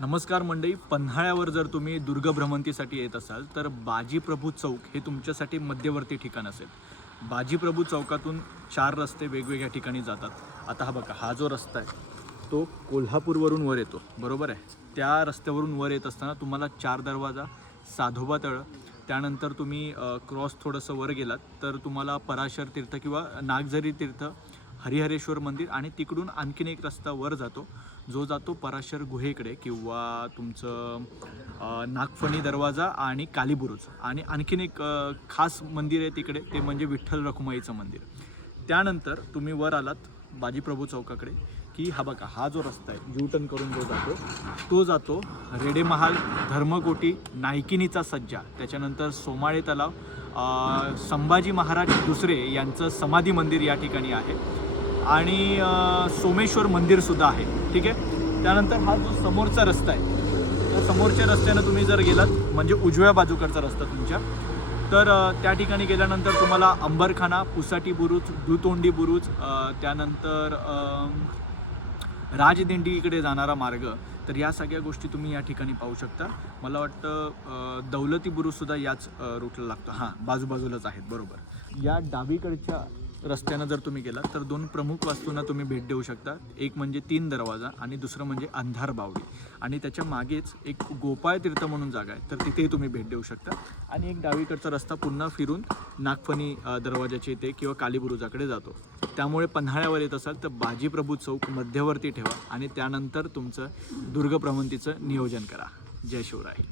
नमस्कार मंडळी पन्हाळ्यावर जर तुम्ही दुर्ग भ्रमंतीसाठी येत असाल तर बाजीप्रभू चौक हे तुमच्यासाठी मध्यवर्ती ठिकाण असेल. बाजीप्रभू चौकातून चार रस्ते वेगवेगळ्या ठिकाणी जातात. आता हा बघा हा जो रस्ता आहे तो कोल्हापूरवरून वर येतो. बरोबर आहे? त्या रस्त्यावरून वर येत असताना तुम्हाला चार दरवाजा साधोबा तळ त्यानंतर तुम्ही क्रॉस थोडंसं वर गेलात तर तुम्हाला पराशर तीर्थ किंवा नागझरी तीर्थ हरिहरेश्वर मंदिर आणि तिकडून आणखीन एक रस्ता वर जातो. जो जातो पराशर गुहेकडे किंवा तुमचं नागफणी दरवाजा आणि कालीबुरुज. आणि आणखीन एक खास मंदिर आहे तिकडे ते म्हणजे विठ्ठल रखुमाईचं मंदिर. त्यानंतर तुम्ही वर आलात बाजीप्रभू चौकाकडे की हा बघा हा जो रस्ता आहे यूटर्न करून जो जातो तो जातो रेडे महाल धर्मकोटी नायकिनीचा सज्जा. त्याच्यानंतर सोमाळे तलाव संभाजी महाराज दुसरे यांचं समाधी मंदिर या ठिकाणी आहे. आणि सोमेश्वर मंदिरसुद्धा आहे. ठीक आहे? त्यानंतर हा जो समोरचा रस्ता आहे त्या समोरच्या रस्त्यानं तुम्ही जर गेलात म्हणजे उजव्या बाजूकडचा रस्ता तुमच्या तर त्या ठिकाणी गेल्यानंतर तुम्हाला अंबरखाना पुसाटी बुरुज दुतोंडी बुरुज त्यानंतर राजदिंडी इकडे जाणारा मार्ग तर या सगळ्या गोष्टी तुम्ही या ठिकाणी पाहू शकता. मला वाटतं दौलती बुरुजसुद्धा याच रूटला लागतो. हां बाजूबाजूलाच आहेत बरोबर. या डावीकडच्या रस्त्यानं जर तुम्ही गेलात तर दोन प्रमुख वास्तूंना तुम्ही भेट देऊ शकता. एक म्हणजे तीन दरवाजा आणि दुसरं म्हणजे अंधार बावडी. आणि त्याच्या मागेच एक गोपाळ तीर्थ म्हणून जागा आहे तर तिथेही तुम्ही भेट देऊ शकता. आणि एक डावीकडचा रस्ता पुन्हा फिरून नागफणी दरवाजाच्या इथे किंवा कालीबुरुजाकडे जातो. त्यामुळे पन्हाळ्यावर येत असाल तर बाजीप्रभू चौक मध्यवर्ती ठेवा आणि त्यानंतर तुमचं दुर्गप्रमंतीचं नियोजन करा. जय शिवराय.